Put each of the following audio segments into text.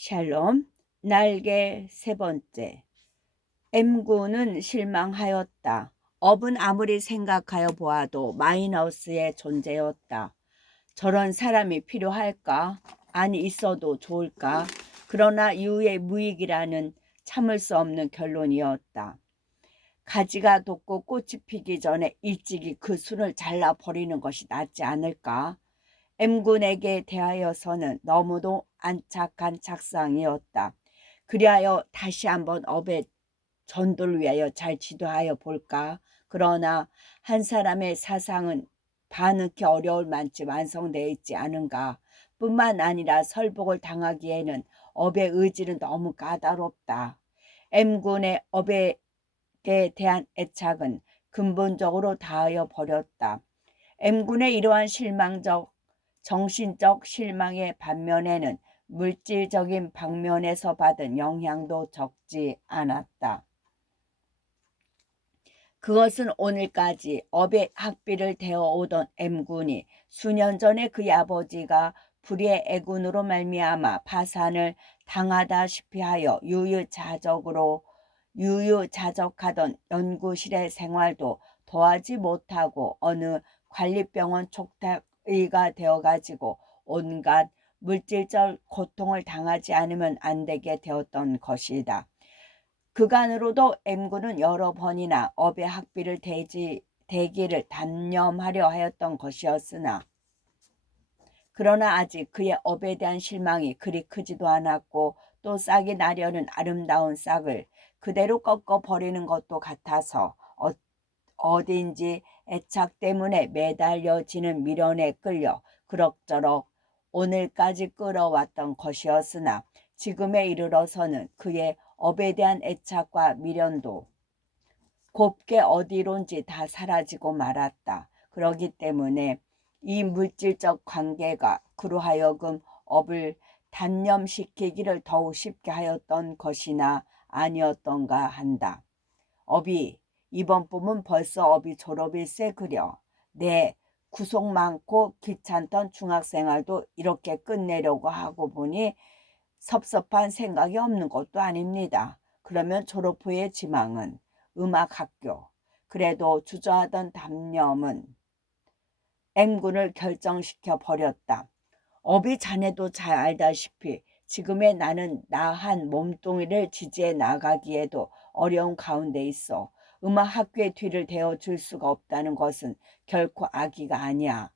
샬롬. 날개 세 번째. M군은 실망하였다. 업은 아무리 생각하여 보아도 마이너스의 존재였다. 저런 사람이 필요할까? 아니, 있어도 좋을까? 그러나 이후의 무익이라는 참을 수 없는 결론이었다. 가지가 돋고 꽃이 피기 전에 일찍이 그 순을 잘라버리는 것이 낫지 않을까? M군에게 대하여서는 너무도 안착한 착상이었다. 그리하여 다시 한번 업의 전도를 위하여 잘 지도하여 볼까? 그러나 한 사람의 사상은 반응키 어려울 만큼 완성되어 있지 않은가? 뿐만 아니라 설복을 당하기에는 업의 의지는 너무 까다롭다. M군의 업에 대한 애착은 근본적으로 닿아 버렸다. M군의 이러한 정신적 실망의 반면에는 물질적인 방면에서 받은 영향도 적지 않았다. 그것은 오늘까지 업의 학비를 대어오던 M군이 수년 전에 그의 아버지가 불의의 애군으로 말미암아 파산을 당하다시피 하여 유유자적하던 연구실의 생활도 더하지 못하고 어느 관리병원 촉탁의가 되어가지고 온갖 물질적 고통을 당하지 않으면 안 되게 되었던 것이다. 그간으로도 M군은 여러 번이나 업의 학비를 대기를 단념하려 하였던 것이었으나 그러나 아직 그의 업에 대한 실망이 그리 크지도 않았고 또 싹이 나려는 아름다운 싹을 그대로 꺾어버리는 것도 같아서 어딘지 애착 때문에 매달려지는 미련에 끌려 그럭저럭 오늘까지 끌어왔던 것이었으나 지금에 이르러서는 그의 업에 대한 애착과 미련도 곱게 어디론지 다 사라지고 말았다. 그러기 때문에 이 물질적 관계가 그로 하여금 업을 단념시키기를 더욱 쉽게 하였던 것이나 아니었던가 한다. 업이 이번 봄은 벌써 업이 졸업일세 그려. 내 구속 많고 귀찮던 중학생활도 이렇게 끝내려고 하고 보니 섭섭한 생각이 없는 것도 아닙니다. 그러면 졸업 후의 지망은 음악학교. 그래도 주저하던 담념은 M군을 결정시켜 버렸다. 업이 자네도 잘 알다시피 지금의 나는 나한 몸뚱이를 지지해 나가기에도 어려운 가운데 있어 음악학교의 뒤를 대어줄 수가 없다는 것은 결코 악의가 아니야.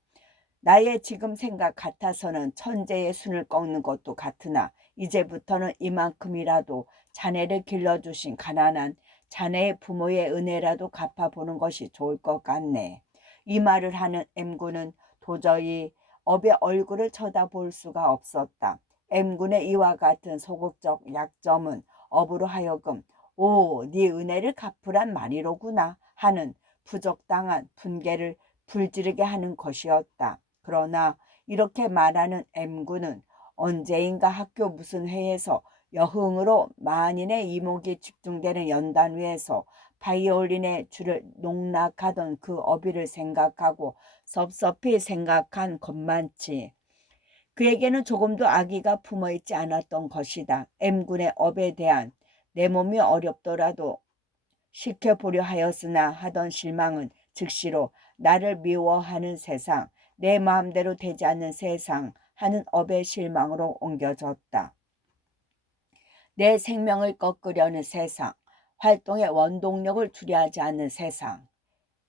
나의 지금 생각 같아서는 천재의 순을 꺾는 것도 같으나 이제부터는 이만큼이라도 자네를 길러주신 가난한 자네의 부모의 은혜라도 갚아보는 것이 좋을 것 같네. 이 말을 하는 M군은 도저히 업의 얼굴을 쳐다볼 수가 없었다. M군의 이와 같은 소극적 약점은 업으로 하여금 오, 네 은혜를 갚으란 말이로구나 하는 부적당한 분개를 불지르게 하는 것이었다. 그러나 이렇게 말하는 M군은 언제인가 학교 무슨 회에서 여흥으로 만인의 이목이 집중되는 연단 위에서 바이올린의 줄을 농락하던 그 어비를 생각하고 섭섭히 생각한 것만치 그에게는 조금도 악의가 품어있지 않았던 것이다. M군의 업에 대한 내 몸이 어렵더라도 시켜보려 하였으나 하던 실망은 즉시로 나를 미워하는 세상, 내 마음대로 되지 않는 세상 하는 업의 실망으로 옮겨졌다. 내 생명을 꺾으려는 세상, 활동의 원동력을 주리하지 않는 세상.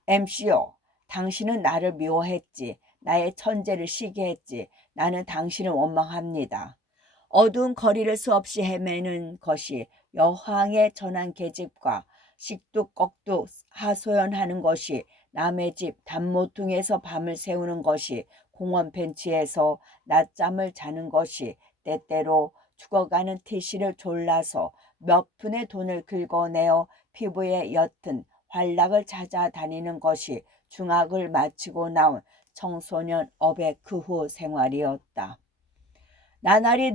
MC요, 당신은 나를 미워했지. 나의 천재를 시기했지. 나는 당신을 원망합니다. 어두운 거리를 수없이 헤매는 것이 여황의 전한 계집과 식뚝꺽뚝 하소연하는 것이 남의 집 단모퉁이에서 밤을 새우는 것이 공원 벤치에서 낮잠을 자는 것이 때때로 죽어가는 티시를 졸라서 몇 푼의 돈을 긁어내어 피부에 옅은 활락을 찾아다니는 것이 중학을 마치고 나온 청소년 업의 그 후 생활이었다. 나날이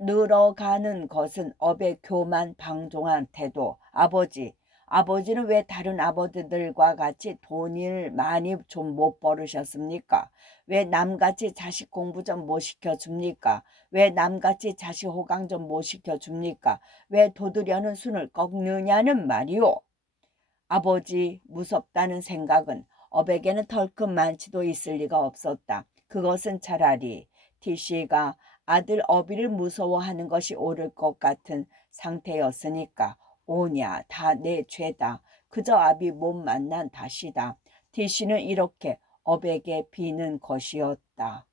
늘어가는 것은 업의 교만 방종한 태도. 아버지, 아버지는 왜 다른 아버지들과 같이 돈을 많이 좀 못 벌으셨습니까? 왜 남같이 자식 공부 좀 못 시켜줍니까? 왜 남같이 자식 호강 좀 못 시켜줍니까? 왜 도두려는 순을 꺾느냐는 말이오. 아버지 무섭다는 생각은 업에게는 덜컥 많지도 있을 리가 없었다. 그것은 차라리 티씨가 아들 어비를 무서워하는 것이 옳을 것 같은 상태였으니까. 오냐, 다 내 죄다. 그저 아비 못 만난 탓이다. 티씨는 이렇게 업에게 비는 것이었다.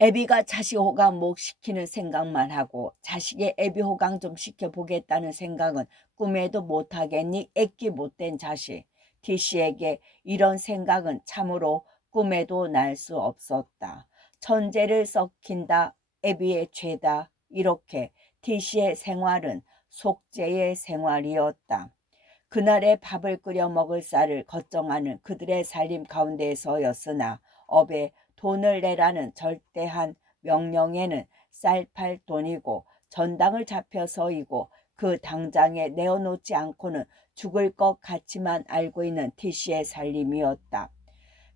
애비가 자식 호강 못 시키는 생각만 하고 자식의 애비 호강 좀 시켜보겠다는 생각은 꿈에도 못하겠니? 애끼 못된 자식. 티씨에게 이런 생각은 참으로 꿈에도 날 수 없었다. 천재를 썩힌다. 애비의 죄다. 이렇게 티씨의 생활은 속죄의 생활이었다. 그날의 밥을 끓여 먹을 쌀을 걱정하는 그들의 살림 가운데서였으나 업에 돈을 내라는 절대한 명령에는 쌀 팔 돈이고 전당을 잡혀서이고 그 당장에 내어놓지 않고는 죽을 것 같지만 알고 있는 티씨의 살림이었다.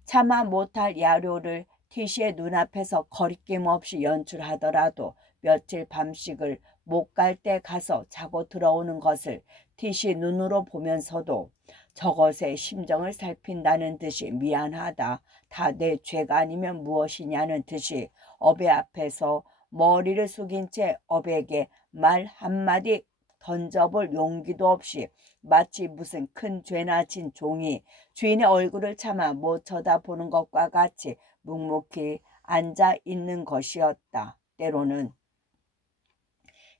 차마 못할 야료를 티씨의 눈앞에서 거리낌 없이 연출하더라도 며칠 밤식을 못 갈 때 가서 자고 들어오는 것을 티씨 눈으로 보면서도 저것의 심정을 살핀다는 듯이 미안하다. 다 내 죄가 아니면 무엇이냐는 듯이 업의 앞에서 머리를 숙인 채 업에게 말 한마디 던져볼 용기도 없이 마치 무슨 큰 죄나 진 종이 주인의 얼굴을 차마 못 쳐다보는 것과 같이 묵묵히 앉아 있는 것이었다. 때로는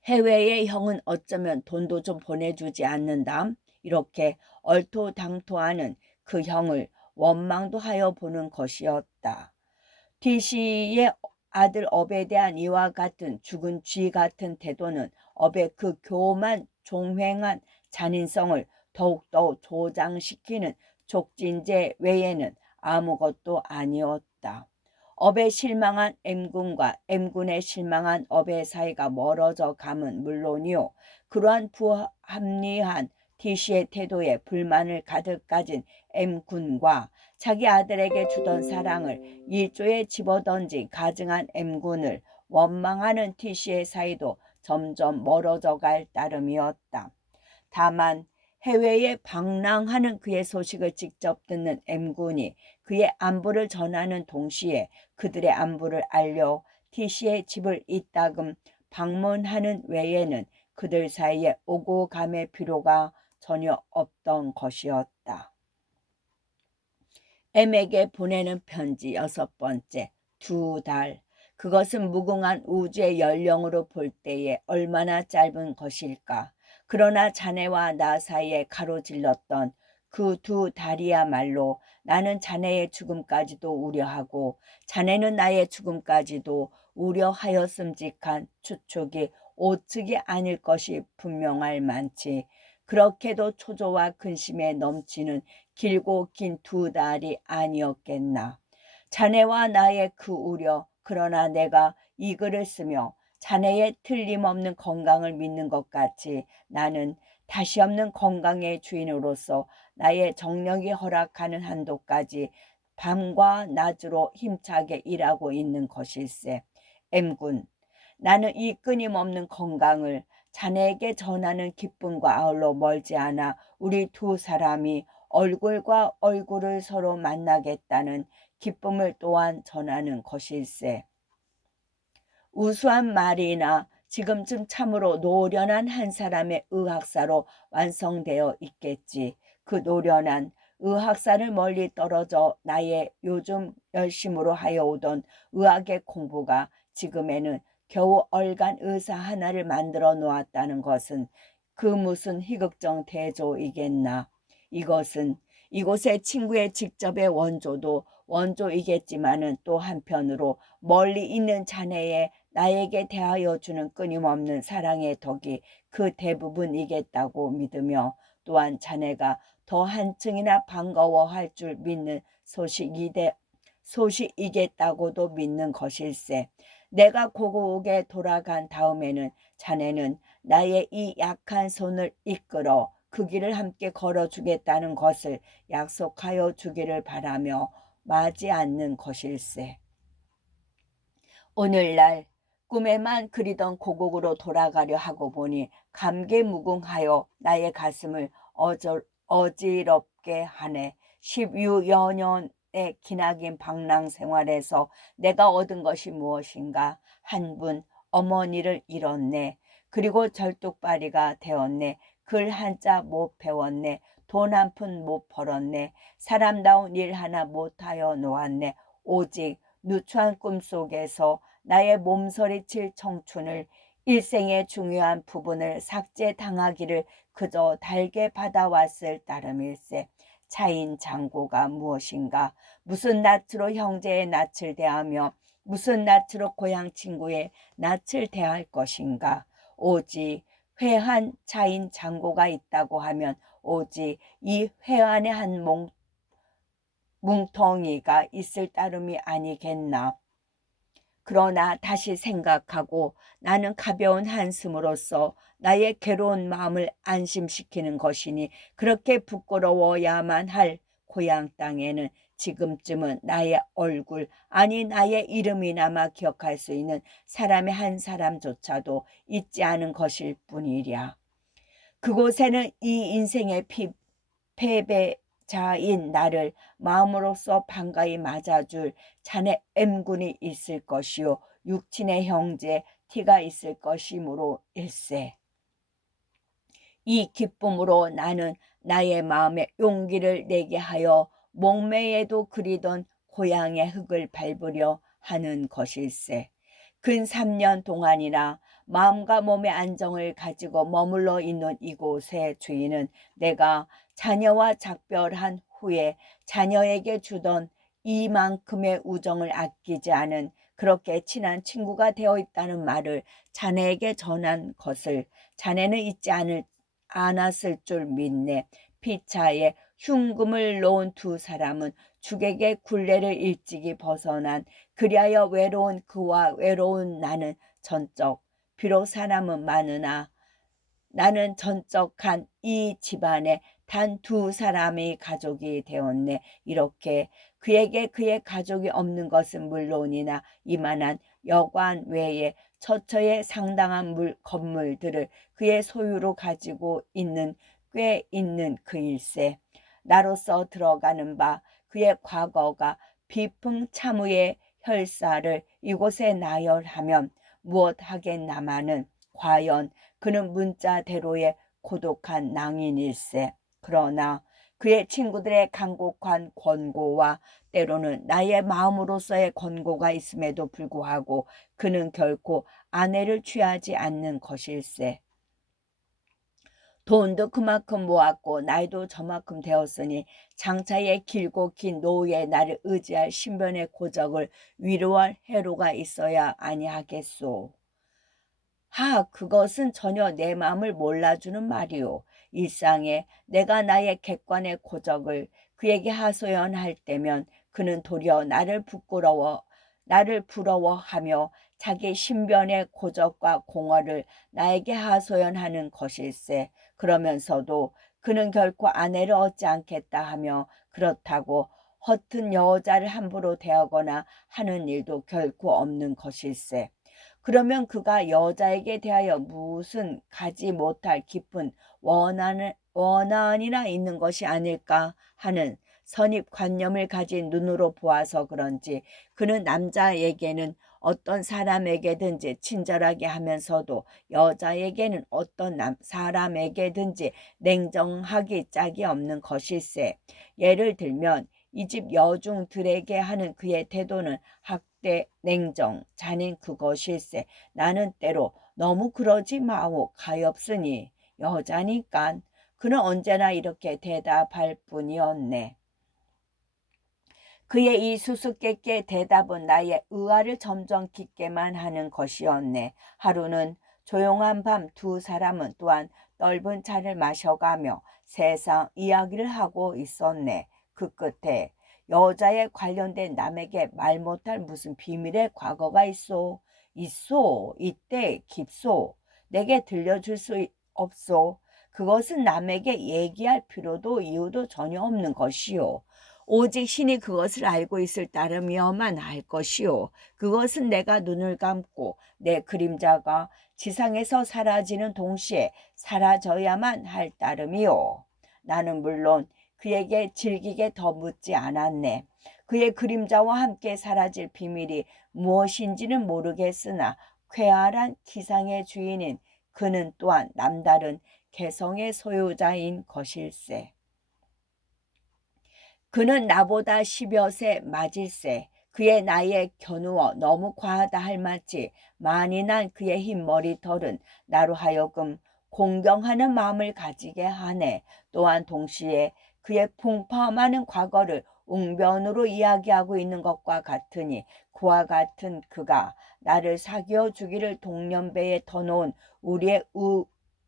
해외의 형은 어쩌면 돈도 좀 보내주지 않는다. 이렇게 얼토당토하는 그 형을 원망도 하여 보는 것이었다. 티시의 아들 업에 대한 이와 같은 죽은 쥐 같은 태도는 업의 그 교만 종횡한 잔인성을 더욱더 조장시키는 족진제 외에는 아무것도 아니었다. 업에 실망한 M군과 M군에 실망한 업의 사이가 멀어져 감은 물론이요. 그러한 부합리한 T씨의 태도에 불만을 가득 가진 M군과 자기 아들에게 주던 사랑을 일조에 집어던진 가증한 M군을 원망하는 T씨의 사이도 점점 멀어져 갈 따름이었다. 다만 해외에 방랑하는 그의 소식을 직접 듣는 M군이 그의 안부를 전하는 동시에 그들의 안부를 알려 T씨의 집을 이따금 방문하는 외에는 그들 사이에 오고 감의 필요가 전혀 없던 것이었다. M에게 보내는 편지 6번째, 2달. 그것은 무궁한 우주의 연령으로 볼 때에 얼마나 짧은 것일까. 그러나 자네와 나 사이에 가로질렀던 그 2달이야말로 나는 자네의 죽음까지도 우려하고 자네는 나의 죽음까지도 우려하였음직한 추측이 오측이 아닐 것이 분명할 만치 그렇게도 초조와 근심에 넘치는 길고 긴 2달이 아니었겠나. 자네와 나의 그 우려, 그러나 내가 이 글을 쓰며 자네의 틀림없는 건강을 믿는 것 같이 나는 다시 없는 건강의 주인으로서 나의 정력이 허락하는 한도까지 밤과 낮으로 힘차게 일하고 있는 것일세. M군, 나는 이 끊임없는 건강을 자네에게 전하는 기쁨과 아울러 멀지 않아 우리 두 사람이 얼굴과 얼굴을 서로 만나겠다는 기쁨을 또한 전하는 것일세. 우수한 말이나 지금쯤 참으로 노련한 한 사람의 의학사로 완성되어 있겠지. 그 노련한 의학사를 멀리 떨어져 나의 요즘 열심으로 하여 오던 의학의 공부가 지금에는 겨우 얼간 의사 하나를 만들어 놓았다는 것은 그 무슨 희극정 대조이겠나. 이것은 이곳의 친구의 직접의 원조도 원조이겠지만은 또 한편으로 멀리 있는 자네의 나에게 대하여 주는 끊임없는 사랑의 덕이 그 대부분이겠다고 믿으며 또한 자네가 더 한층이나 반가워할 줄 믿는 소식이겠다고도 믿는 것일세. 내가 고국에 돌아간 다음에는 자네는 나의 이 약한 손을 이끌어 그 길을 함께 걸어주겠다는 것을 약속하여 주기를 바라며 마지 않는 것일세. 오늘날 꿈에만 그리던 고국으로 돌아가려 하고 보니 감개무궁하여 나의 가슴을 어지럽게 하네. 10여 년의 기나긴 방랑 생활에서 내가 얻은 것이 무엇인가? 한 분 어머니를 잃었네. 그리고 절뚝발이가 되었네. 글 한자 못 배웠네. 돈 한 푼 못 벌었네. 사람다운 일 하나 못하여 놓았네. 오직 누추한 꿈속에서 나의 몸서리칠 청춘을, 일생의 중요한 부분을 삭제당하기를 그저 달게 받아왔을 따름일세. 차인 장고가 무엇인가? 무슨 낯으로 형제의 낯을 대하며 무슨 낯으로 고향 친구의 낯을 대할 것인가? 오직 회한 차인 장고가 있다고 하면 오직 이 회한의 한 뭉텅이가 있을 따름이 아니겠나. 그러나 다시 생각하고 나는 가벼운 한숨으로써 나의 괴로운 마음을 안심시키는 것이니 그렇게 부끄러워야만 할 고향 땅에는 지금쯤은 나의 얼굴, 아니 나의 이름이나마 기억할 수 있는 사람의 한 사람조차도 있지 않은 것일 뿐이랴. 그곳에는 이 인생의 패배자인 나를 마음으로써 반가이 맞아줄 자네 M군이 있을 것이요 육친의 형제 T가 있을 것이므로 일세. 이 기쁨으로 나는 나의 마음에 용기를 내게 하여 목매에도 그리던 고향의 흙을 밟으려 하는 것일세. 근 3년 동안이나 마음과 몸의 안정을 가지고 머물러 있는 이곳의 주인은 내가 자녀와 작별한 후에 자녀에게 주던 이만큼의 우정을 아끼지 않은 그렇게 친한 친구가 되어 있다는 말을 자네에게 전한 것을 자네는 잊지 않았을 줄 믿네. 피차에 흉금을 놓은 두 사람은 죽에게 굴레를 일찍이 벗어난 그리하여 외로운 그와 외로운 나는 전적, 비록 사람은 많으나 나는 전적한 이 집안에 단 두 사람의 가족이 되었네. 이렇게 그에게 그의 가족이 없는 것은 물론이나 이만한 여관 외에 처처의 상당한 건물들을 그의 소유로 가지고 있는 꽤 있는 그일세. 나로서 들어가는 바 그의 과거가 비풍참의의 혈사를 이곳에 나열하면 무엇 하겠나마는 과연 그는 문자대로의 고독한 낭인일세. 그러나 그의 친구들의 간곡한 권고와 때로는 나의 마음으로서의 권고가 있음에도 불구하고 그는 결코 아내를 취하지 않는 것일세. 돈도 그만큼 모았고 나이도 저만큼 되었으니 장차의 길고 긴 노후에 나를 의지할 신변의 고적을 위로할 해로가 있어야 아니하겠소. 그것은 전혀 내 마음을 몰라주는 말이오. 일상에 내가 나의 객관의 고적을 그에게 하소연할 때면 그는 도리어 나를 부러워하며 자기 신변의 고적과 공허를 나에게 하소연하는 것일세. 그러면서도 그는 결코 아내를 얻지 않겠다 하며 그렇다고 허튼 여자를 함부로 대하거나 하는 일도 결코 없는 것일세. 그러면 그가 여자에게 대하여 무슨 가지 못할 깊은 원한이나 있는 것이 아닐까 하는 선입관념을 가진 눈으로 보아서 그런지 그는 남자에게는 어떤 사람에게든지 친절하게 하면서도 여자에게는 어떤 사람에게든지 냉정하기 짝이 없는 것일세. 예를 들면 이 집 여중들에게 하는 그의 태도는 학대, 냉정, 잔인 그것일세. 나는 때로 너무 그러지 마오. 가엾으니 여자니깐. 그는 언제나 이렇게 대답할 뿐이었네. 그의 이 수수께끼 대답은 나의 의아를 점점 깊게만 하는 것이었네. 하루는 조용한 밤 두 사람은 또한 넓은 차를 마셔가며 세상 이야기를 하고 있었네. 그 끝에 여자에 관련된 남에게 말 못할 무슨 비밀의 과거가 있어. 있소. 이때 깊소. 내게 들려줄 수 없소. 그것은 남에게 얘기할 필요도 이유도 전혀 없는 것이요. 오직 신이 그것을 알고 있을 따름이어만 할 것이요. 그것은 내가 눈을 감고 내 그림자가 지상에서 사라지는 동시에 사라져야만 할 따름이요. 나는 물론 그에게 질기게 더 묻지 않았네. 그의 그림자와 함께 사라질 비밀이 무엇인지는 모르겠으나 쾌활한 기상의 주인인 그는 또한 남다른 개성의 소유자인 것일세. 그는 나보다 10여 세 맞을세. 그의 나이에 겨누어 너무 과하다 할 만치 많이 난 그의 흰 머리털은 나로 하여금 공경하는 마음을 가지게 하네. 또한 동시에 그의 풍파많은 과거를 웅변으로 이야기하고 있는 것과 같으니 그와 같은 그가 나를 사귀어 주기를 동년배에 터놓은 우리의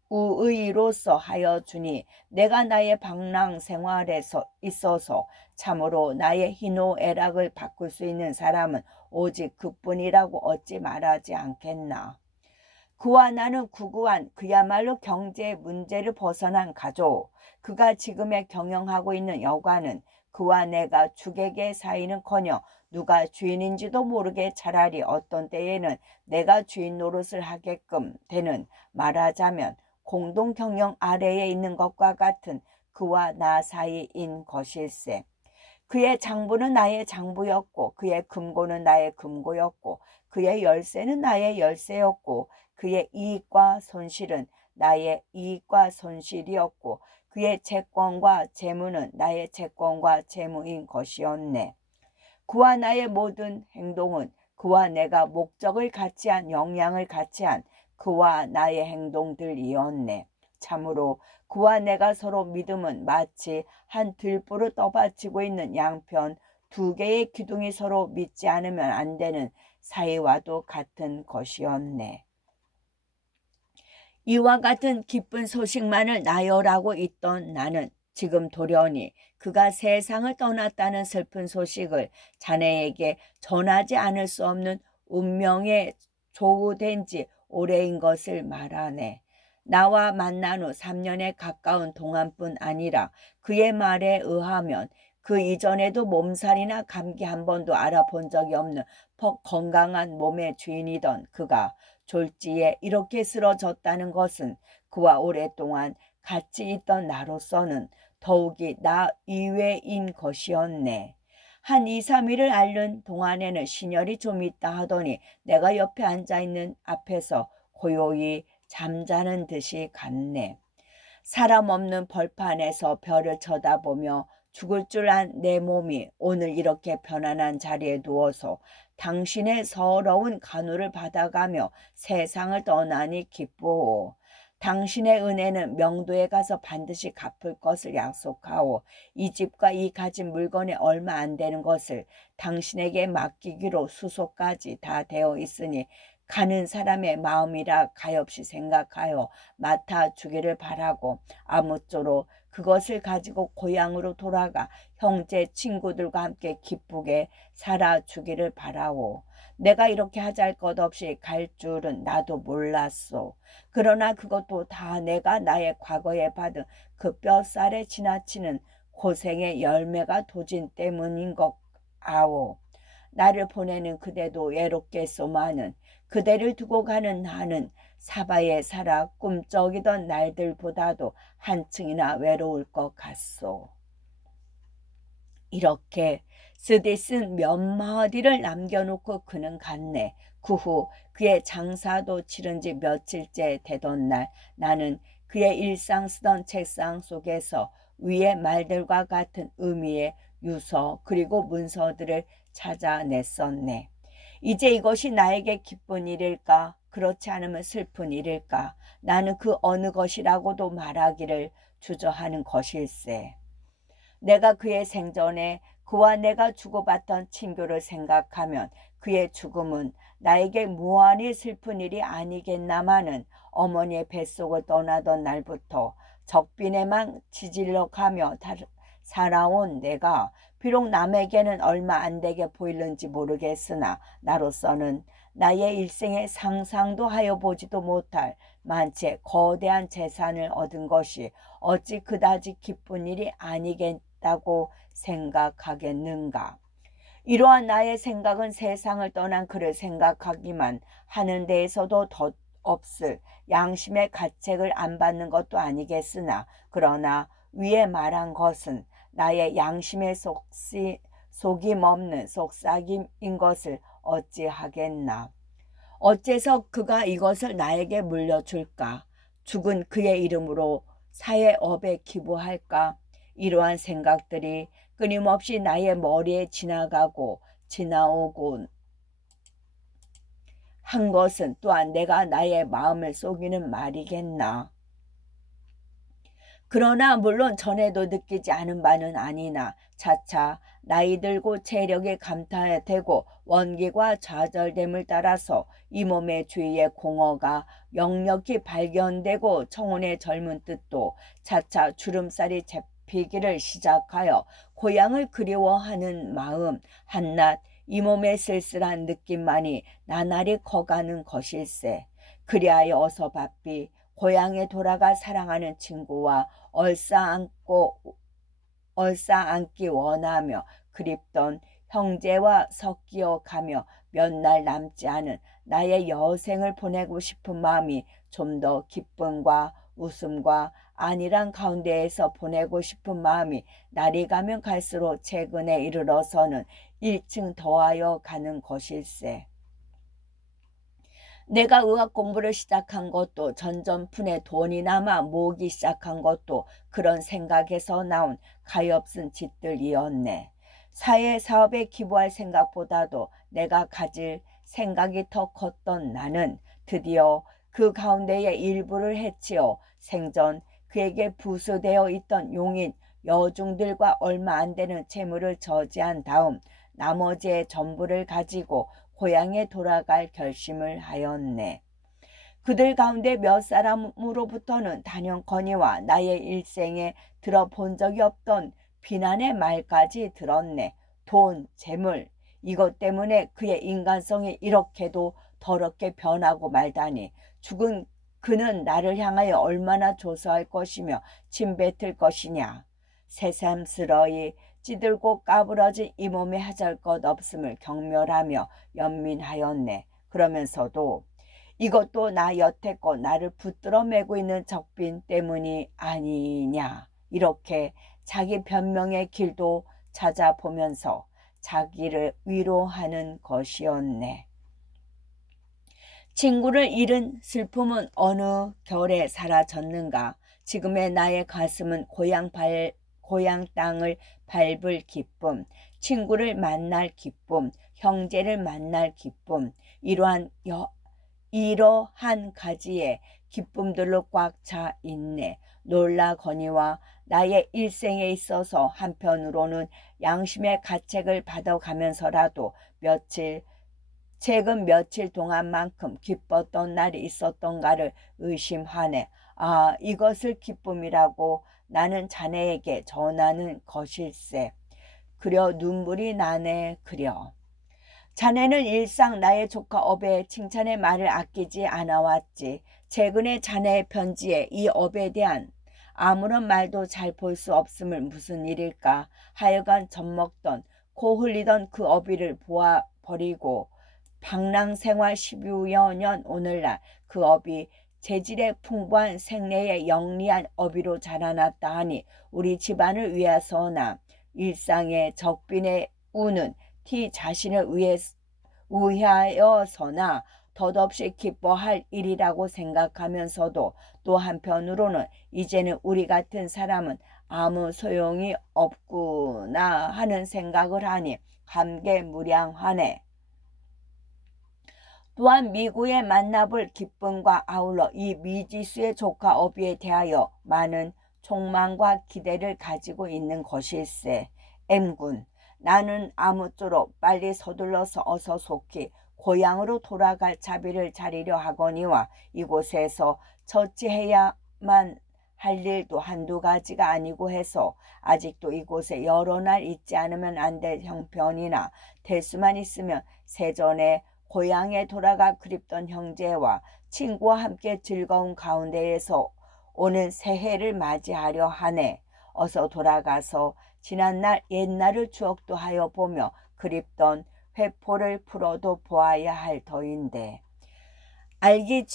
우의로서 하여 주니 내가 나의 방랑 생활에서 있어서 참으로 나의 희노애락을 바꿀 수 있는 사람은 오직 그뿐이라고 어찌 말하지 않겠나. 그와 나는 구구한 그야말로 경제 문제를 벗어난 가족. 그가 지금에 경영하고 있는 여관은 그와 내가 주객의 사이는커녕 누가 주인인지도 모르게 차라리 어떤 때에는 내가 주인 노릇을 하게끔 되는, 말하자면 공동 경영 아래에 있는 것과 같은 그와 나 사이인 것일세. 그의 장부는 나의 장부였고 그의 금고는 나의 금고였고 그의 열쇠는 나의 열쇠였고 그의 이익과 손실은 나의 이익과 손실이었고 그의 채권과 재무는 나의 채권과 재무인 것이었네. 그와 나의 모든 행동은 그와 내가 목적을 같이 한, 영향을 같이 한 그와 나의 행동들이었네. 참으로 그와 내가 서로 믿음은 마치 한 들보를 떠받치고 있는 양편 두 개의 기둥이 서로 믿지 않으면 안 되는 사이와도 같은 것이었네. 이와 같은 기쁜 소식만을 나열하고 있던 나는 지금 돌연히 그가 세상을 떠났다는 슬픈 소식을 자네에게 전하지 않을 수 없는 운명에 조우된 지 오래인 것을 말하네. 나와 만난 후 3년에 가까운 동안뿐 아니라 그의 말에 의하면 그 이전에도 몸살이나 감기 한 번도 알아본 적이 없는 퍽 건강한 몸의 주인이던 그가 졸지에 이렇게 쓰러졌다는 것은 그와 오랫동안 같이 있던 나로서는 더욱이 나 이외인 것이었네. 한 2, 3일을 앓는 동안에는 신혈이 좀 있다 하더니 내가 옆에 앉아있는 앞에서 고요히 잠자는 듯이 갔네. 사람 없는 벌판에서 별을 쳐다보며 죽을 줄 안 내 몸이 오늘 이렇게 편안한 자리에 누워서 당신의 서러운 간호를 받아가며 세상을 떠나니 기쁘오. 당신의 은혜는 명도에 가서 반드시 갚을 것을 약속하오. 이 집과 이 가진 물건에 얼마 안 되는 것을 당신에게 맡기기로 수소까지 다 되어 있으니 가는 사람의 마음이라 가엾이 생각하여 맡아주기를 바라고 아무쪼록 그것을 가지고 고향으로 돌아가 형제 친구들과 함께 기쁘게 살아주기를 바라오. 내가 이렇게 하잘것없이 갈 줄은 나도 몰랐소. 그러나 그것도 다 내가 나의 과거에 받은 그 뼛살에 지나치는 고생의 열매가 도진 때문인 것 아오. 나를 보내는 그대도 외롭겠소마는 그대를 두고 가는 나는 사바에 살아 꿈쩍이던 날들보다도 한층이나 외로울 것 같소. 이렇게 쓰디 쓴 몇 마디를 남겨놓고 그는 갔네. 그 후 그의 장사도 치른 지 며칠째 되던 날 나는 그의 일상 쓰던 책상 속에서 위의 말들과 같은 의미의 유서 그리고 문서들을 찾아냈었네. 이제 이것이 나에게 기쁜 일일까? 그렇지 않으면 슬픈 일일까? 나는 그 어느 것이라고도 말하기를 주저하는 것일세. 내가 그의 생전에 그와 내가 주고받던 친교를 생각하면 그의 죽음은 나에게 무한히 슬픈 일이 아니겠나마는 어머니의 뱃속을 떠나던 날부터 적빈에만 지질러가며 살아온 내가 비록 남에게는 얼마 안 되게 보이는지 모르겠으나 나로서는 나의 일생에 상상도 하여 보지도 못할 만체 거대한 재산을 얻은 것이 어찌 그다지 기쁜 일이 아니겠다고 생각하겠는가. 이러한 나의 생각은 세상을 떠난 그를 생각하기만 하는 데에서도 없을 양심의 가책을 안 받는 것도 아니겠으나, 그러나 위에 말한 것은 나의 양심의 속임 없는 속삭임인 것을 어찌하겠나. 어째서 그가 이것을 나에게 물려줄까? 죽은 그의 이름으로 사회업에 기부할까? 이러한 생각들이 끊임없이 나의 머리에 지나오곤 한 것은 또한 내가 나의 마음을 속이는 말이겠나. 그러나 물론 전에도 느끼지 않은 바는 아니나 차차 나이 들고 체력이 감퇴되고 원기가 좌절됨을 따라서 이 몸의 주위의 공허가 역력히 발견되고 청혼의 젊은 뜻도 차차 주름살이 잡히기를 시작하여 고향을 그리워하는 마음 한낱 이 몸의 쓸쓸한 느낌만이 나날이 커가는 것일세. 그리하여 어서 바삐 고향에 돌아가 사랑하는 친구와 얼싸안기 원하며 그립던 형제와 섞여 가며 몇 날 남지 않은 나의 여생을 보내고 싶은 마음이 좀 더 기쁨과 웃음과 안일한 가운데에서 보내고 싶은 마음이 날이 가면 갈수록 최근에 이르러서는 1층 더하여 가는 것일세. 내가 의학 공부를 시작한 것도 전전푼에 돈이 남아 모으기 시작한 것도 그런 생각에서 나온 가엾은 짓들이었네. 사회사업에 기부할 생각보다도 내가 가질 생각이 더 컸던 나는 드디어 그 가운데의 일부를 해치어 생전 그에게 부수되어 있던 용인 여중들과 얼마 안 되는 채무를 저지한 다음 나머지의 전부를 가지고 고향에 돌아갈 결심을 하였네. 그들 가운데 몇 사람으로부터는 단연커니와 나의 일생에 들어본 적이 없던 비난의 말까지 들었네. 돈, 재물, 이것 때문에 그의 인간성이 이렇게도 더럽게 변하고 말다니. 죽은 그는 나를 향하여 얼마나 조소할 것이며 침뱉을 것이냐. 새삼스러이 찌들고 까부러진 이 몸에 하잘것없음을 경멸하며 연민하였네. 그러면서도 이것도 나 여태껏 나를 붙들어 매고 있는 적빈 때문이 아니냐. 이렇게 자기 변명의 길도 찾아보면서 자기를 위로하는 것이었네. 친구를 잃은 슬픔은 어느 결에 사라졌는가. 지금의 나의 가슴은 고향 땅을 밟을 기쁨, 친구를 만날 기쁨, 형제를 만날 기쁨, 이러한 가지의 기쁨들로 꽉 차 있네. 놀라거니와 나의 일생에 있어서 한편으로는 양심의 가책을 받아가면서라도 최근 며칠 동안만큼 기뻤던 날이 있었던가를 의심하네. 아, 이것을 기쁨이라고 나는 자네에게 전하는 것일세. 그려 눈물이 나네. 그려. 자네는 일상 나의 조카 업의 칭찬의 말을 아끼지 않아왔지. 최근에 자네의 편지에 이 업에 대한 아무런 말도 잘 볼 수 없음을 무슨 일일까. 하여간 젖먹던 코 흘리던 그 어비를 보아버리고 방랑생활 10여 년 오늘날 그 업이 재질의 풍부한 생내의 영리한 어비로 자라났다 하니 우리 집안을 위해서나 일상의 적빈의 우는 티 자신을 위하여서나 덧없이 기뻐할 일이라고 생각하면서도 또 한편으로는 이제는 우리 같은 사람은 아무 소용이 없구나 하는 생각을 하니 감개무량하네. 또한 미국에 만나볼 기쁨과 아울러 이 미지수의 조카 어비에 대하여 많은 촉망과 기대를 가지고 있는 것일세. M군, 나는 아무쪼록 빨리 서둘러서 어서 속히 고향으로 돌아갈 자비를 차리려 하거니와 이곳에서 처치해야만 할 일도 한두 가지가 아니고 해서 아직도 이곳에 여러 날 있지 않으면 안 될 형편이나 될 수만 있으면 세전에 고향에 돌아가 그립던 형제와 친구와 함께 즐거운 가운데에서 오는 새해를 맞이하려 하네. 어서 돌아가서 지난날 옛날을 추억도 하여 보며 그립던 회포를 풀어도 보아야 할 터인데. 읽기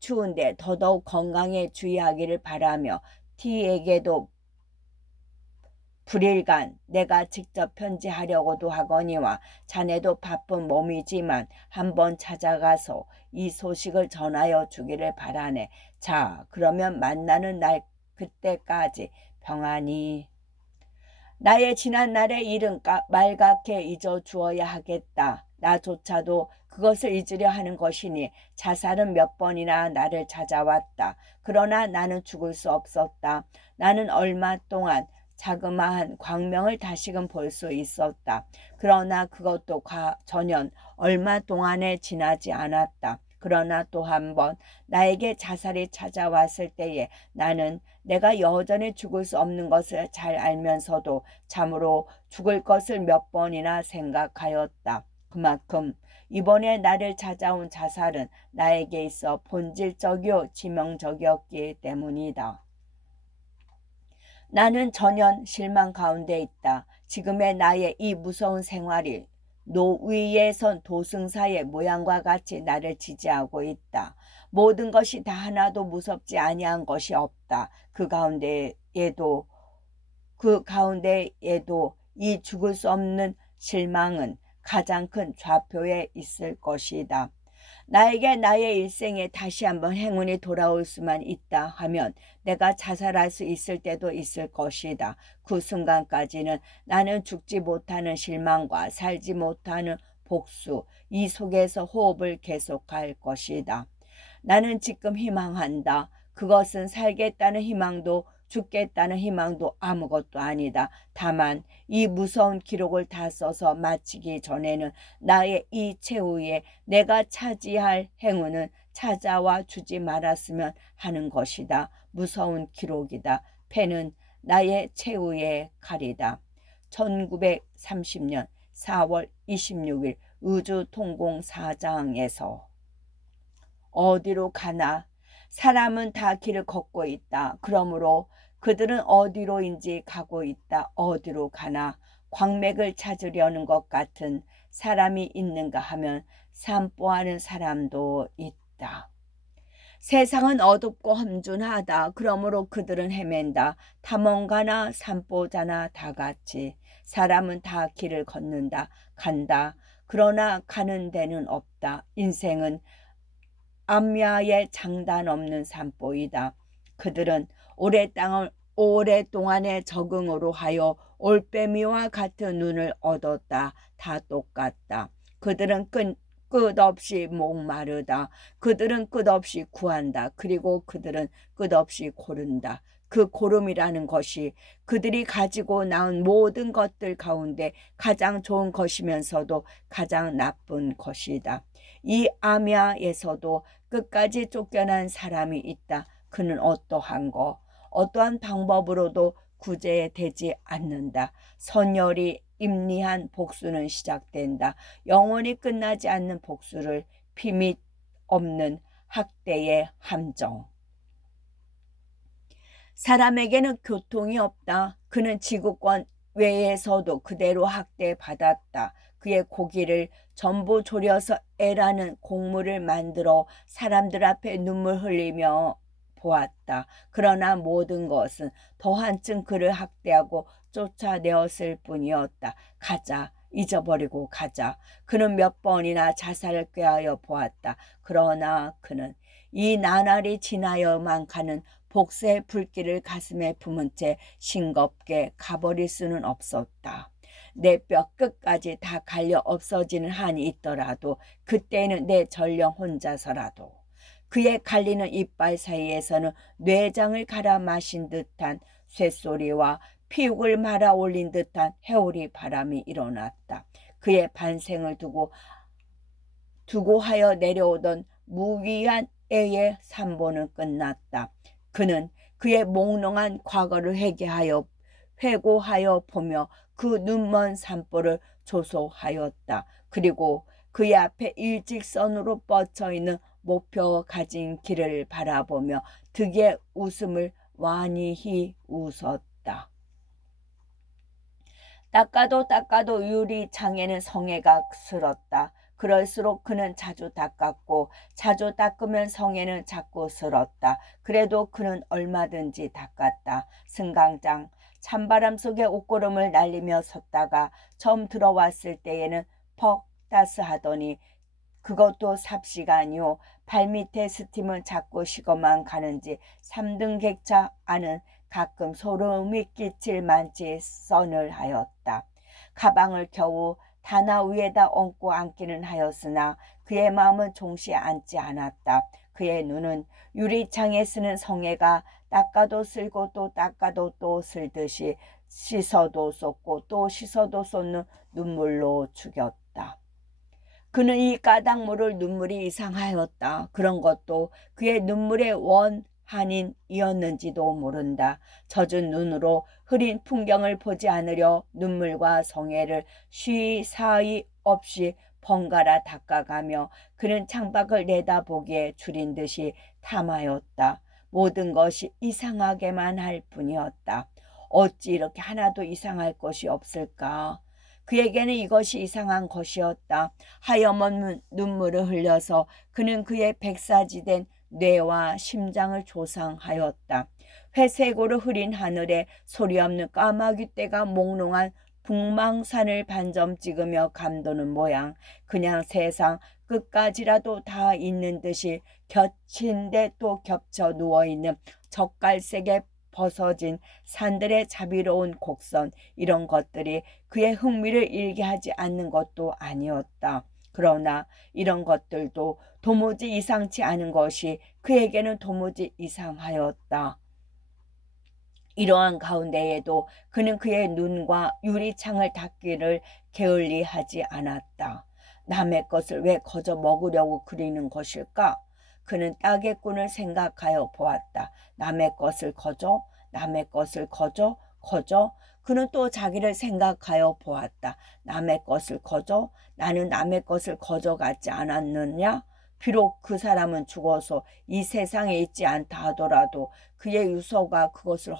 추운데 더더욱 건강에 주의하기를 바라며 T에게도 불일간 내가 직접 편지하려고도 하거니와 자네도 바쁜 몸이지만 한번 찾아가서 이 소식을 전하여 주기를 바라네. 자, 그러면 만나는 날 그때까지 평안히. 나의 지난날의 일은 말갛게 잊어주어야 하겠다. 나조차도 그것을 잊으려 하는 것이니 자살은 몇 번이나 나를 찾아왔다. 그러나 나는 죽을 수 없었다. 나는 얼마 동안 자그마한 광명을 다시금 볼 수 있었다. 그러나 그것도 전혀 얼마 동안에 지나지 않았다. 그러나 또 한 번 나에게 자살이 찾아왔을 때에 나는 내가 여전히 죽을 수 없는 것을 잘 알면서도 참으로 죽을 것을 몇 번이나 생각하였다. 그만큼 이번에 나를 찾아온 자살은 나에게 있어 본질적이요 치명적이었기 때문이다. 나는 전혀 실망 가운데 있다. 지금의 나의 이 무서운 생활이 노위에 선 도승사의 모양과 같이 나를 지지하고 있다. 모든 것이 다 하나도 무섭지 아니한 것이 없다. 그 가운데에도 이 죽을 수 없는 실망은 가장 큰 좌표에 있을 것이다. 나에게 나의 일생에 다시 한번 행운이 돌아올 수만 있다 하면 내가 자살할 수 있을 때도 있을 것이다. 그 순간까지는 나는 죽지 못하는 실망과 살지 못하는 복수, 이 속에서 호흡을 계속할 것이다. 나는 지금 희망한다. 그것은 살겠다는 희망도 죽겠다는 희망도 아무것도 아니다. 다만 이 무서운 기록을 다 써서 마치기 전에는 나의 이 최후에 내가 차지할 행운은 찾아와 주지 말았으면 하는 것이다. 무서운 기록이다. 펜은 나의 최후의 칼이다. 1930년 4월 26일 우주통공사장에서. 어디로 가나? 사람은 다 길을 걷고 있다. 그러므로 그들은 어디로인지 가고 있다. 어디로 가나? 광맥을 찾으려는 것 같은 사람이 있는가 하면 산보하는 사람도 있다. 세상은 어둡고 험준하다. 그러므로 그들은 헤맨다. 탐험가나 산보자나 다 같이. 사람은 다 길을 걷는다. 간다. 그러나 가는 데는 없다. 인생은 암야의 장단 없는 산보이다. 그들은 오랫동안의 적응으로 하여 올빼미와 같은 눈을 얻었다. 다 똑같다. 그들은 끝없이 목마르다. 그들은 끝없이 구한다. 그리고 그들은 끝없이 고른다. 그 고름이라는 것이 그들이 가지고 나온 모든 것들 가운데 가장 좋은 것이면서도 가장 나쁜 것이다. 이 아미아에서도 끝까지 쫓겨난 사람이 있다. 그는 어떠한 방법으로도 구제되지 않는다. 선열이 임리한 복수는 시작된다. 영원히 끝나지 않는 복수를 피밋 없는 학대의 함정. 사람에게는 교통이 없다. 그는 지구권 외에서도 그대로 학대받았다. 그의 고기를 전부 졸여서 애라는 곡물을 만들어 사람들 앞에 눈물 흘리며 보았다. 그러나 모든 것은 더 한층 그를 학대하고 쫓아내었을 뿐이었다. 가자. 잊어버리고 가자. 그는 몇 번이나 자살을 꾀하여 보았다. 그러나 그는 이 나날이 지나야만 가는 복수의 불길을 가슴에 품은 채 싱겁게 가버릴 수는 없었다. 내 뼈 끝까지 다 갈려 없어지는 한이 있더라도 그때는 내 전령 혼자서라도. 그의 갈리는 이빨 사이에서는 뇌장을 갈아 마신 듯한 쇳소리와 피육을 말아 올린 듯한 해오리 바람이 일어났다. 그의 반생을 두고 하여 내려오던 무기한 애의 산보는 끝났다. 그는 그의 몽롱한 과거를 회고하여 보며 그 눈먼 산보를 조소하였다. 그리고 그의 앞에 일직선으로 뻗쳐 있는 목표 가진 길을 바라보며 득의 웃음을 완히 웃었다. 닦아도 닦아도 유리창에는 성에가 슬었다. 그럴수록 그는 자주 닦았고 자주 닦으면 성에는 자꾸 슬었다. 그래도 그는 얼마든지 닦았다. 승강장 찬바람 속에 옷고름을 날리며 섰다가 처음 들어왔을 때에는 퍽 따스하더니 그것도 삽시간이요. 발밑에 스팀은 자꾸 식어만 가는지 3등 객차 안은 가끔 소름이 끼칠 만치 서늘하였다. 가방을 겨우 다나 위에다 얹고 앉기는 하였으나 그의 마음은 종시에 앉지 않았다. 그의 눈은 유리창에 쓰는 성에가 닦아도 쓸고 또 닦아도 또 쓸듯이 씻어도 쏟고 또 씻어도 쏟는 눈물로 죽였다. 그는 이 까닭모를 눈물이 이상하였다. 그런 것도 그의 눈물의 원한인이었는지도 모른다. 젖은 눈으로 흐린 풍경을 보지 않으려 눈물과 성애를 쉬사이 없이 번갈아 닦아가며 그는 창밖을 내다보기에 줄인 듯이 탐하였다. 모든 것이 이상하게만 할 뿐이었다. 어찌 이렇게 하나도 이상할 것이 없을까? 그에게는 이것이 이상한 것이었다. 하염없는 눈물을 흘려서 그는 그의 백사지된 뇌와 심장을 조상하였다. 회색으로 흐린 하늘에 소리 없는 까마귀 떼가 몽롱한 북망산을 반점 찍으며 감도는 모양. 그냥 세상 끝까지라도 다 있는 듯이 겹친데 또 겹쳐 누워있는 젓갈색의 벗어진 산들의 자비로운 곡선, 이런 것들이 그의 흥미를 잃게 하지 않는 것도 아니었다. 그러나 이런 것들도 도무지 이상치 않은 것이 그에게는 도무지 이상하였다. 이러한 가운데에도 그는 그의 눈과 유리창을 닦기를 게을리하지 않았다. 남의 것을 왜 거저 먹으려고 그리는 것일까? 그는 따개꾼을 생각하여 보았다. 남의 것을 거저, 남의 것을 거저, 그는 또 자기를 생각하여 보았다. 남의 것을 거저, 나는 남의 것을 거저 갖지 않았느냐? 비록 그 사람은 죽어서 이 세상에 있지 않다 하더라도 그의 유서가 그것을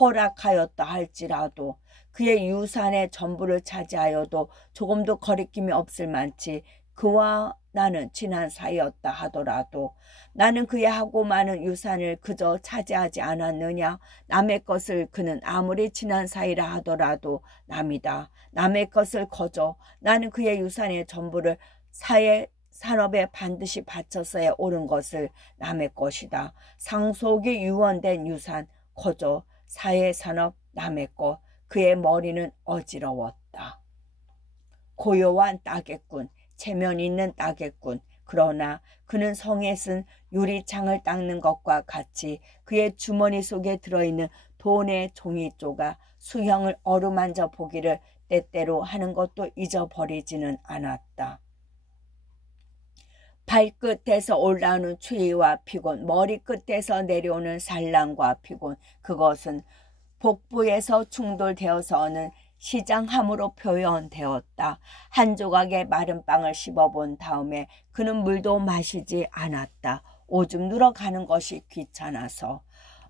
허락하였다 할지라도 그의 유산의 전부를 차지하여도 조금도 거리낌이 없을 만치 그와 나는 친한 사이였다 하더라도 나는 그의 하고 많은 유산을 그저 차지하지 않았느냐? 남의 것을 그는 아무리 친한 사이라 하더라도 남이다. 남의 것을 거저 나는 그의 유산의 전부를 산업에 반드시 바쳐서야 옳은 것을 남의 것이다. 상속이 유언된 유산 거저 사회산업 남의 것. 그의 머리는 어지러웠다. 고요한 따개꾼, 체면 있는 따개꾼. 그러나 그는 성에 쓴 유리창을 닦는 것과 같이 그의 주머니 속에 들어있는 돈의 종이조가 수형을 어루만져 보기를 때때로 하는 것도 잊어버리지는 않았다. 발끝에서 올라오는 추위와 피곤, 머리끝에서 내려오는 산란과 피곤, 그것은 복부에서 충돌되어서 오는 시장함으로 표현되었다. 한 조각의 마른 빵을 씹어본 다음에 그는 물도 마시지 않았다. 오줌 누러 가는 것이 귀찮아서.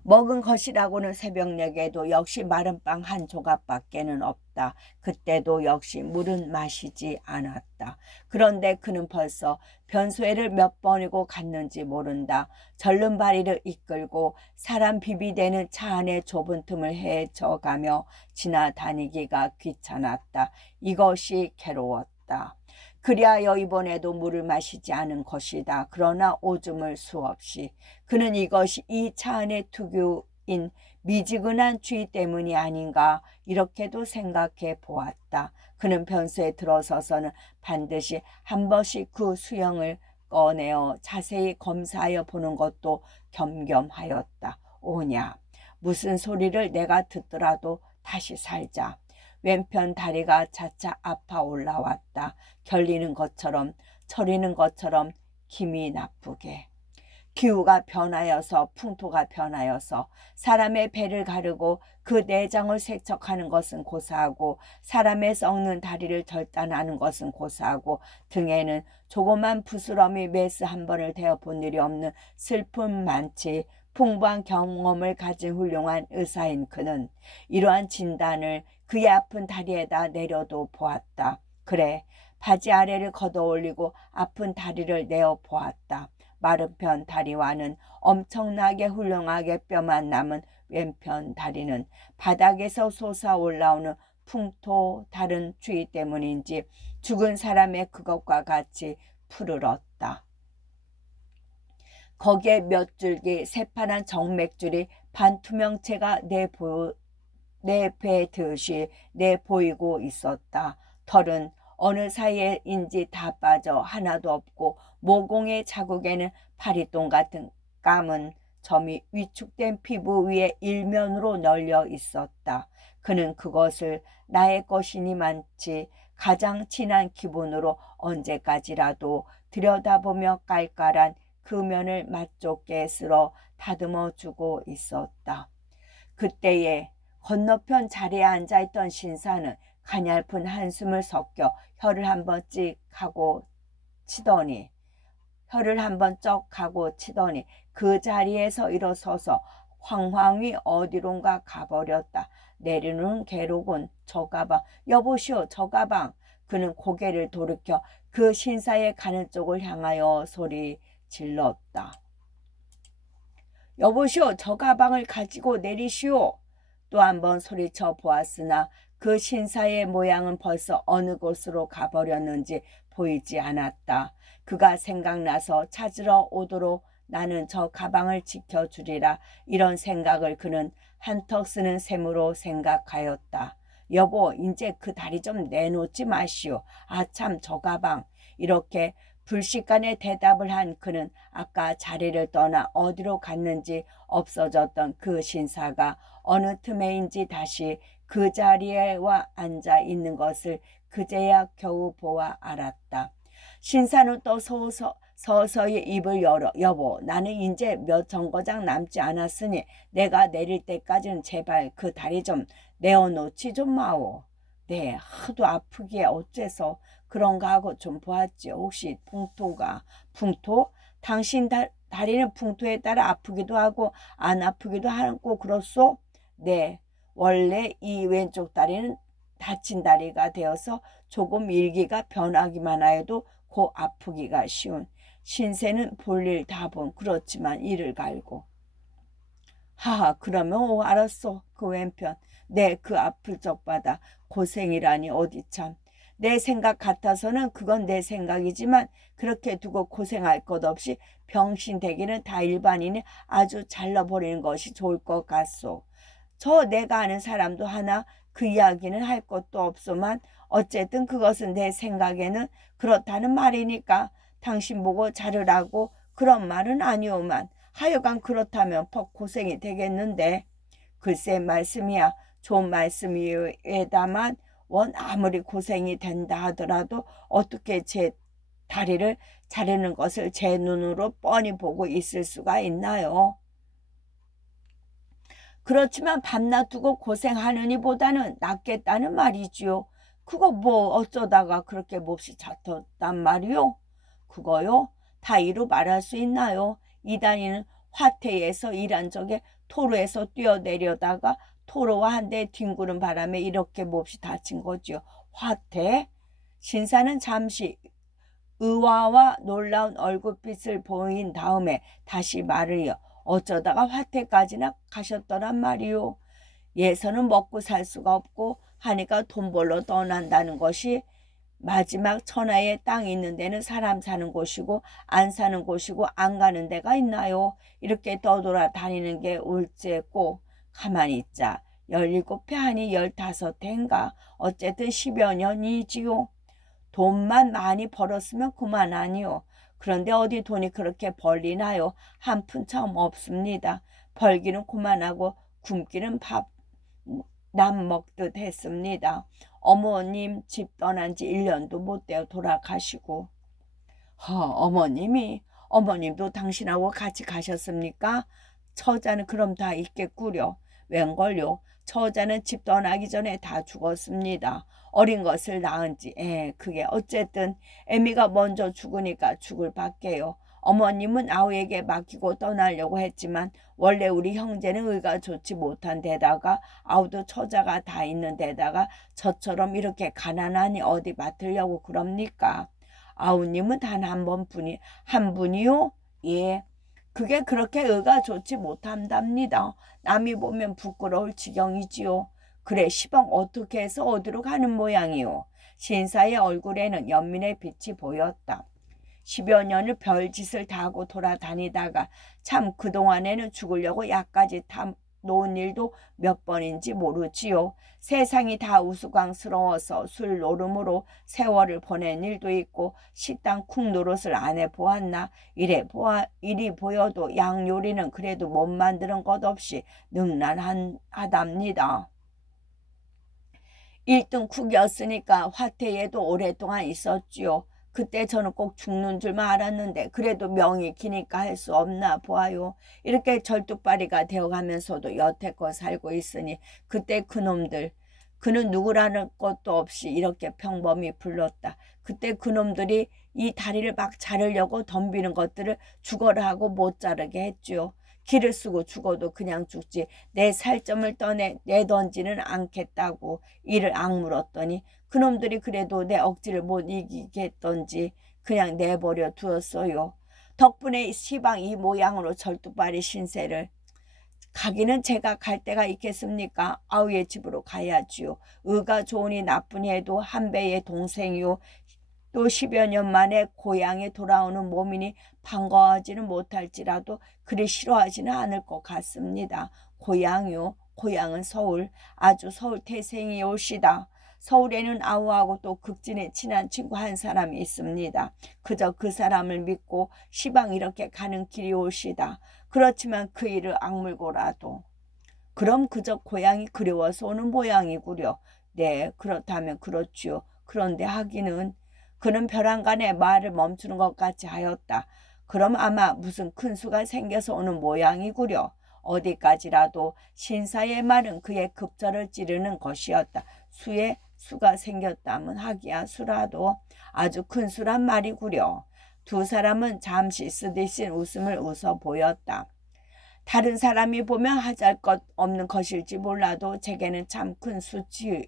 먹은 것이라고는 새벽녘에도 역시 마른 빵 한 조각밖에는 없다. 그때도 역시 물은 마시지 않았다. 그런데 그는 벌써 변소회를 몇 번이고 갔는지 모른다. 절른 바리를 이끌고 사람 비비대는 차 안의 좁은 틈을 헤쳐가며 지나다니기가 귀찮았다. 이것이 괴로웠다. 그리하여 이번에도 물을 마시지 않은 것이다. 그러나 오줌을 수없이. 그는 이것이 이 차 안의 특유인 미지근한 주의 때문이 아닌가 이렇게도 생각해 보았다. 그는 변소에 들어서서는 반드시 한 번씩 그 수영을 꺼내어 자세히 검사하여 보는 것도 겸겸하였다. 오냐, 무슨 소리를 내가 듣더라도 다시 살자. 왼편 다리가 차차 아파 올라왔다. 결리는 것처럼, 처리는 것처럼, 기미 나쁘게. 기후가 변하여서 풍토가 변하여서 사람의 배를 가르고 그 내장을 세척하는 것은 고사하고 사람의 썩는 다리를 절단하는 것은 고사하고 등에는 조그만 부스럼이 메스 한 번을 대어 본 일이 없는 슬픔 많지. 풍부한 경험을 가진 훌륭한 의사인 그는 이러한 진단을 그의 아픈 다리에다 내려도 보았다. 그래, 바지 아래를 걷어 올리고 아픈 다리를 내어 보았다. 마른 편 다리와는 엄청나게 훌륭하게 뼈만 남은 왼편 다리는 바닥에서 솟아 올라오는 풍토 다른 추위 때문인지 죽은 사람의 그것과 같이 푸르렀다. 거기에 몇 줄기 새파란 정맥줄이 반투명체가 내 배듯이 내보이고 있었다. 털은 어느 사이에인지 다 빠져 하나도 없고 모공의 자국에는 파리똥 같은 까만 점이 위축된 피부 위에 일면으로 널려 있었다. 그는 그것을 나의 것이니만치 가장 친한 기분으로 언제까지라도 들여다보며 깔깔한 그 면을 맛좋게 쓸어 다듬어 주고 있었다. 그때에 건너편 자리에 앉아있던 신사는 가냘픈 한숨을 섞여 혀를 한번 쩍 하고 치더니 그 자리에서 일어서서 황황히 어디론가 가버렸다. 내리는 괴로군. 저 가방. 여보시오, 저 가방. 그는 고개를 돌이켜 그 신사의 가는 쪽을 향하여 소리 질렀다. 여보시오, 저 가방을 가지고 내리시오. 또 한 번 소리쳐 보았으나 그 신사의 모양은 벌써 어느 곳으로 가버렸는지 보이지 않았다. 그가 생각나서 찾으러 오도록 나는 저 가방을 지켜주리라. 이런 생각을 그는 한턱 쓰는 셈으로 생각하였다. 여보, 이제 그 다리 좀 내놓지 마시오. 아참, 저 가방. 이렇게 불식간에 대답을 한 그는 아까 자리를 떠나 어디로 갔는지 없어졌던 그 신사가 어느 틈에인지 다시 그 자리에 와 앉아 있는 것을 그제야 겨우 보아 알았다. 신사는 또 서서히 입을 열어 여보, 나는 이제 몇 정거장 남지 않았으니 내가 내릴 때까지는 제발 그 다리 좀 내어놓지 좀 마오. 네, 하도 아프기에 어째서 그런가 하고 좀 보았지요. 혹시 풍토? 당신 다리는 풍토에 따라 아프기도 하고 안 아프기도 하고 그렇소? 네, 원래 이 왼쪽 다리는 다친 다리가 되어서 조금 일기가 변하기만 하여도 고 아프기가 쉬운 신세는 볼일 다본 그렇지만 이를 갈고. 하하, 그러면 알았소. 그 왼편. 네, 그 아플 적바다 고생이라니 어디 참. 내 생각 같아서는 그건 내 생각이지만 그렇게 두고 고생할 것 없이 병신 되기는 다 일반인이 아주 잘라버리는 것이 좋을 것 같소. 저 내가 아는 사람도 하나 그 이야기는 할 것도 없소만 어쨌든 그것은 내 생각에는 그렇다는 말이니까 당신 보고 자르라고 그런 말은 아니오만 하여간 그렇다면 퍽 고생이 되겠는데. 글쎄 말씀이야. 좋은 말씀이에다만 원 아무리 고생이 된다 하더라도 어떻게 제 다리를 자르는 것을 제 눈으로 뻔히 보고 있을 수가 있나요? 그렇지만 밤낮 두고 고생하느니 보다는 낫겠다는 말이지요. 그거 뭐 어쩌다가 그렇게 몹시 잡혔단 말이요? 그거요? 다 이루 말할 수 있나요? 이단이는 화태에서 일한 적에 토로에서 뛰어내려다가 토로와 한 대 뒹구는 바람에 이렇게 몹시 다친 거지요. 화태? 신사는 잠시 의아와 놀라운 얼굴빛을 보인 다음에 다시 말을 이어 어쩌다가 화태까지나 가셨더란 말이오. 예서는 먹고 살 수가 없고 하니까 돈 벌러 떠난다는 것이 마지막 천하에 땅이 있는 데는 사람 사는 곳이고 안 사는 곳이고 안 가는 데가 있나요? 이렇게 떠돌아다니는 게 옳제고 가만히 있자. 17회 아니 15회인가 어쨌든 10여 년이지요. 돈만 많이 벌었으면 그만하니요. 그런데 어디 돈이 그렇게 벌리나요? 한 푼 처음 없습니다. 벌기는 그만하고 굶기는 밥 남 먹듯 했습니다. 어머님 집 떠난 지 1년도 못 되어 돌아가시고. 어머님이 어머님도 당신하고 같이 가셨습니까? 처자는 그럼 다 있겠구려. 웬걸요? 처자는 집 떠나기 전에 다 죽었습니다. 어린 것을 낳은 지, 그게 어쨌든 애미가 먼저 죽으니까 죽을 밖에요. 어머님은 아우에게 맡기고 떠나려고 했지만 원래 우리 형제는 의가 좋지 못한 데다가 아우도 처자가 다 있는 데다가 저처럼 이렇게 가난하니 어디 맡으려고 그럽니까? 아우님은 단 한 분이요? 예. 그게 그렇게 의가 좋지 못한답니다. 남이 보면 부끄러울 지경이지요. 그래 시방 어떻게 해서 어디로 가는 모양이요. 신사의 얼굴에는 연민의 빛이 보였다. 10여 년을 별짓을 다 하고 돌아다니다가 참 그동안에는 죽으려고 약까지 타 놓은 일도 몇 번인지 모르지요. 세상이 다 우스꽝스러워서 술 노름으로 세월을 보낸 일도 있고 식당 쿵 노릇을 안 해보았나. 이리 보여도 양 요리는 그래도 못 만드는 것 없이 능란하답니다. 1등 쿡이었으니까 화태에도 오랫동안 있었지요. 그때 저는 꼭 죽는 줄만 알았는데 그래도 명이 기니까 할 수 없나 보아요. 이렇게 절뚝발이가 되어가면서도 여태껏 살고 있으니 그때 그놈들, 그는 누구라는 것도 없이 이렇게 평범히 불렀다. 그때 그놈들이 이 다리를 막 자르려고 덤비는 것들을 죽어라 하고 못 자르게 했지요. 기를 쓰고 죽어도 그냥 죽지 내 살점을 내던지는 않겠다고 이를 악물었더니 그놈들이 그래도 내 억지를 못 이기겠던지 그냥 내버려 두었어요. 덕분에 시방 이 모양으로 절뚝발이 신세를. 가기는 제가 갈 데가 있겠습니까? 아우의 집으로 가야지요. 의가 좋으니 나쁘니 해도 한배의 동생이요. 또 10여 년 만에 고향에 돌아오는 몸이니 반가워하지는 못할지라도 그리 싫어하지는 않을 것 같습니다. 고향이요. 고향은 서울. 아주 서울 태생이 올시다. 서울에는 아우하고 또 극진에 친한 친구 한 사람이 있습니다. 그저 그 사람을 믿고 시방 이렇게 가는 길이 올시다. 그렇지만 그 일을 악물고라도. 그럼 그저 고향이 그리워서 오는 모양이구려. 네, 그렇다면 그렇지요. 그런데 하기는 그는 벼랑간에 말을 멈추는 것 같이 하였다. 그럼 아마 무슨 큰 수가 생겨서 오는 모양이구려. 어디까지라도 신사의 말은 그의 급절을 찌르는 것이었다. 수가 생겼다면 하기야 수라도 아주 큰 수란 말이구려. 두 사람은 잠시 쓰디쓴 웃음을 웃어 보였다. 다른 사람이 보면 하잘 것 없는 것일지 몰라도 제게는 참 큰 수치요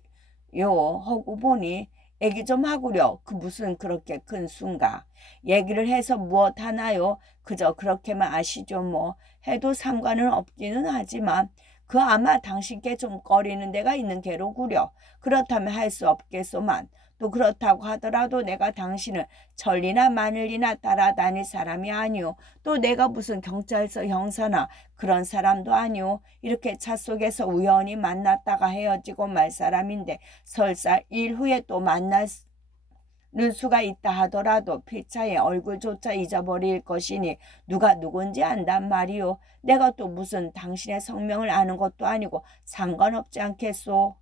하고 보니 얘기 좀 하구려. 그 무슨 그렇게 큰 수인가. 얘기를 해서 무엇 하나요? 그저 그렇게만 아시죠 뭐. 해도 상관은 없기는 하지만 그 아마 당신께 좀 꺼리는 데가 있는 게로구려. 그렇다면 할 수 없겠소만. 또 그렇다고 하더라도 내가 당신을 천리나 마늘이나 따라다닐 사람이 아니오. 또 내가 무슨 경찰서 형사나 그런 사람도 아니오. 이렇게 차 속에서 우연히 만났다가 헤어지고 말 사람인데 설사 일 후에 또 만날 수가 있다 하더라도 피차의 얼굴조차 잊어버릴 것이니 누가 누군지 안단 말이오. 내가 또 무슨 당신의 성명을 아는 것도 아니고 상관없지 않겠소.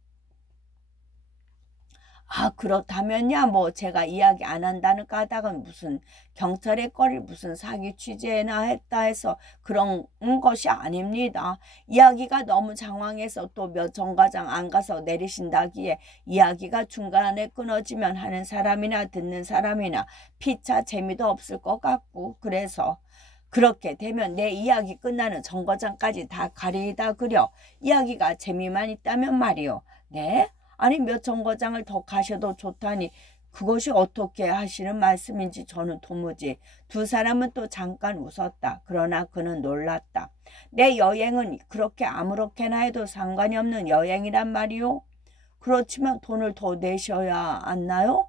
그렇다면야 뭐 제가 이야기 안 한다는 까닭은 무슨 경찰에 꺼릴 무슨 사기 취재나 했다 해서 그런 것이 아닙니다. 이야기가 너무 장황해서 또 몇 정거장 안 가서 내리신다기에 이야기가 중간에 끊어지면 하는 사람이나 듣는 사람이나 피차 재미도 없을 것 같고 그래서 그렇게 되면 내 이야기 끝나는 정거장까지 다 가리다 그려. 이야기가 재미만 있다면 말이오. 네? 아니 몇 정거장을 더 가셔도 좋다니 그것이 어떻게 하시는 말씀인지 저는 도무지. 두 사람은 또 잠깐 웃었다. 그러나 그는 놀랐다. 내 여행은 그렇게 아무렇게나 해도 상관이 없는 여행이란 말이오. 그렇지만 돈을 더 내셔야 않나요?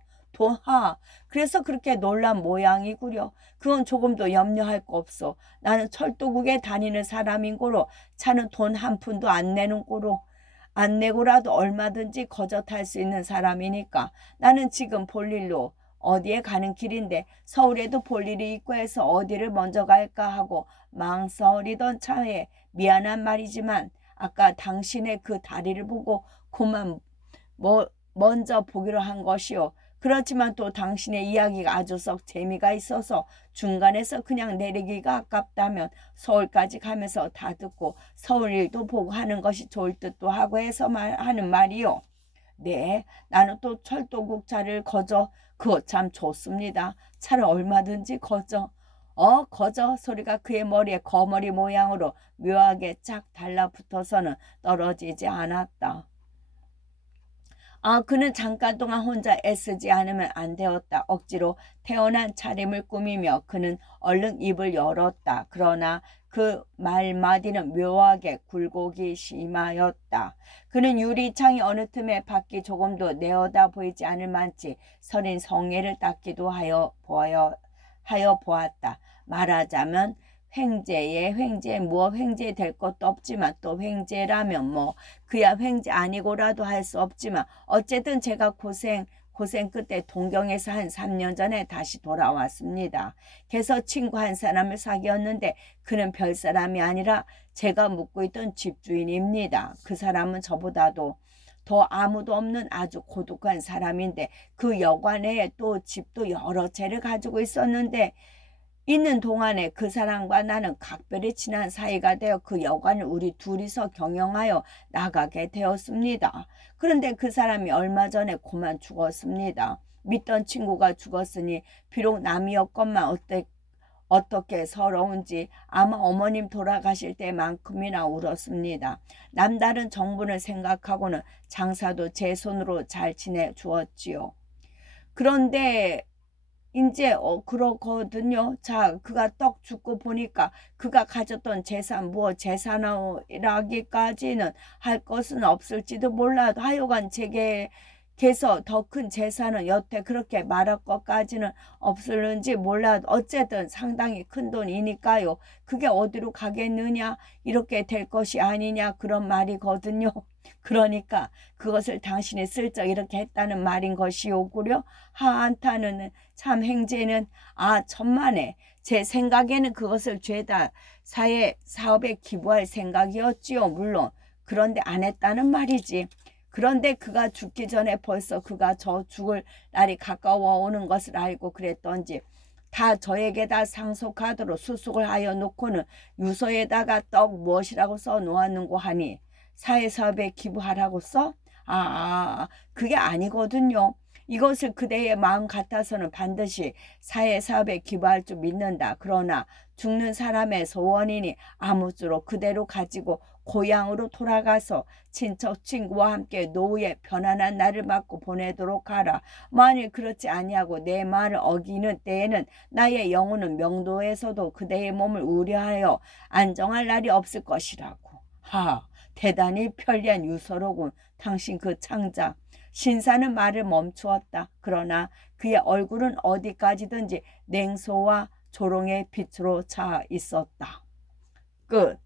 그래서 그렇게 놀란 모양이구려. 그건 조금도 염려할 거 없어. 나는 철도국에 다니는 사람인 고로 차는 돈 한 푼도 안 내는 고로 안 내고라도 얼마든지 거저탈 수 있는 사람이니까. 나는 지금 볼일로 어디에 가는 길인데 서울에도 볼일이 있고 해서 어디를 먼저 갈까 하고 망설이던 차에 미안한 말이지만 아까 당신의 그 다리를 보고 그만 먼저 보기로 한 것이요. 그렇지만 또 당신의 이야기가 아주 썩 재미가 있어서 중간에서 그냥 내리기가 아깝다면 서울까지 가면서 다 듣고 서울 일도 보고 하는 것이 좋을 듯도 하고 해서 하는 말이요. 네, 나는 또 철도국 차를 거저. 그거 참 좋습니다. 차를 얼마든지 거저. 거저 소리가 그의 머리에 거머리 모양으로 묘하게 쫙 달라붙어서는 떨어지지 않았다. 그는 잠깐 동안 혼자 애쓰지 않으면 안 되었다. 억지로 태어난 차림을 꾸미며 그는 얼른 입을 열었다. 그러나 그 말마디는 묘하게 굴곡이 심하였다. 그는 유리창이 어느 틈에 밖이 조금도 내어다 보이지 않을 만치 서린 성에를 닦기도 하여 보았다. 말하자면 횡재에 횡재 뭐 횡재 될 것도 없지만 또 횡재라면 뭐 그야 횡재 아니고라도 할 수 없지만 어쨌든 제가 고생 끝에 동경에서 한 3년 전에 다시 돌아왔습니다. 그래서 친구 한 사람을 사귀었는데 그는 별 사람이 아니라 제가 묵고 있던 집주인입니다. 그 사람은 저보다도 더 아무도 없는 아주 고독한 사람인데 그 여관에 또 집도 여러 채를 가지고 있었는데 있는 동안에 그 사람과 나는 각별히 친한 사이가 되어 그 여관을 우리 둘이서 경영하여 나가게 되었습니다. 그런데 그 사람이 얼마 전에 고만 죽었습니다. 믿던 친구가 죽었으니 비록 남이었건만 어떻게 서러운지 아마 어머님 돌아가실 때만큼이나 울었습니다. 남다른 정분을 생각하고는 장사도 제 손으로 잘 지내주었지요. 그런데 이제 그렇거든요. 자, 그가 떡 죽고 보니까 그가 가졌던 재산 무엇 재산이라기까지는 할 것은 없을지도 몰라도 하여간 제게서 더 큰 재산은 여태 그렇게 말할 것까지는 없을는지 몰라도 어쨌든 상당히 큰 돈이니까요. 그게 어디로 가겠느냐, 이렇게 될 것이 아니냐, 그런 말이거든요. 그러니까 그것을 당신이 슬쩍 이렇게 했다는 말인 것이오구려. 하안타는 참 행제는 천만에 제 생각에는 그것을 죄다 사업에 기부할 생각이었지요. 물론 그런데 안 했다는 말이지. 그런데 그가 죽기 전에 벌써 그가 저 죽을 날이 가까워 오는 것을 알고 그랬던지 다 저에게다 상속하도록 수속을 하여 놓고는 유서에다가 떡 무엇이라고 써 놓았는고 하니 사회사업에 기부하라고 써? 그게 아니거든요. 이것을 그대의 마음 같아서는 반드시 사회사업에 기부할 줄 믿는다. 그러나 죽는 사람의 소원이니 아무쪼록 그대로 가지고 고향으로 돌아가서 친척 친구와 함께 노후에 편안한 날을 맞고 보내도록 하라. 만일 그렇지 아니하고 내 말을 어기는 때에는 나의 영혼은 명도에서도 그대의 몸을 우려하여 안정할 날이 없을 것이라고. 대단히 편리한 유서로군. 당신 그 창작. 신사는 말을 멈추었다. 그러나 그의 얼굴은 어디까지든지 냉소와 조롱의 빛으로 차 있었다. 끝.